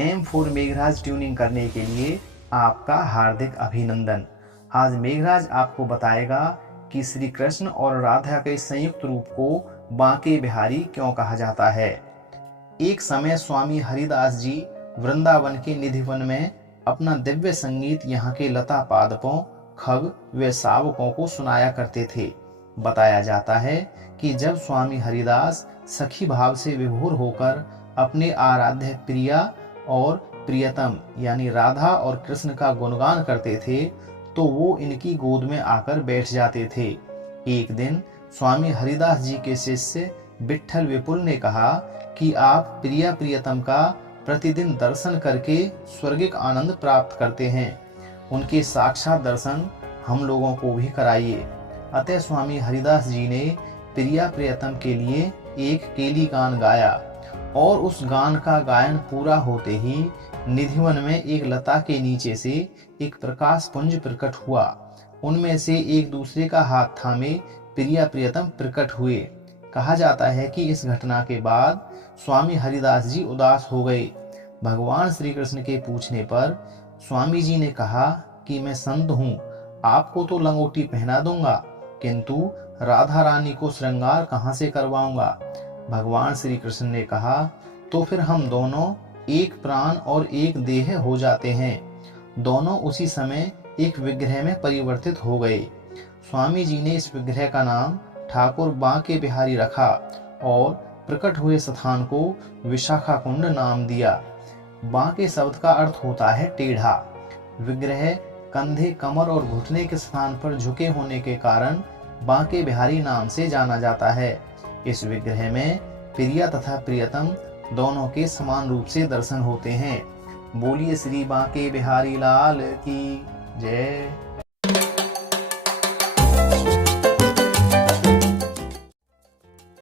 M4 Meghraj tuning करने के लिए आपका हार्दिक अभिनंदन। आज मेघराज आपको बताएगा कि श्री कृष्ण और राधा के संयुक्त रूप को बांके बिहारी क्यों कहा जाता है। एक समय स्वामी हरिदास जी वृंदावन के निधिवन में अपना दिव्य संगीत यहाँ के लता पादपों, खग व शावकों को सुनाया करते थे। बताया जाता है कि जब स्वामी हरिदास सखी भाव से विभोर होकर अपने आराध्य प्रिया और प्रियतम यानी राधा और कृष्ण का गुणगान करते थे तो वो इनकी गोद में आकर बैठ जाते थे। एक दिन स्वामी हरिदास जी के शिष्य विट्ठल विपुल ने कहा कि आप प्रिया प्रियतम का प्रतिदिन दर्शन करके स्वर्गिक आनंद प्राप्त करते हैं, उनके साक्षात दर्शन हम लोगों को भी कराइए। अतः स्वामी हरिदास जी ने प्रिया प्रियतम के लिए एक केली गान गाया और उस गान का गायन पूरा होते ही निधिवन में एक लता के नीचे से एक प्रकाश पुंज प्रकट हुआ। उनमें से एक दूसरे का हाथ थामे प्रिया प्रियतम प्रकट हुए। कहा जाता है कि इस घटना के बाद स्वामी हरिदास जी उदास हो गए। भगवान श्री कृष्ण के पूछने पर स्वामी जी ने कहा कि मैं संत हूँ, आपको तो लंगोटी पहना दूंगा, किंतु राधा रानी को श्रृंगार कहाँ से करवाऊंगा। भगवान श्री कृष्ण ने कहा तो फिर हम दोनों एक प्राण और एक देह हो जाते हैं। दोनों उसी समय एक विग्रह में परिवर्तित हो गए। स्वामी जी ने इस विग्रह का नाम ठाकुर बांके बिहारी रखा और प्रकट हुए स्थान को विशाखा कुंड नाम दिया। बांके शब्द का अर्थ होता है टेढ़ा। विग्रह कंधे, कमर और घुटने के स्थान पर झुके होने के कारण बांके बिहारी नाम से जाना जाता है। इस विग्रह में प्रिया तथा प्रियतम दोनों के समान रूप से दर्शन होते हैं। बोलिए श्री बांके बिहारी लाल की जय।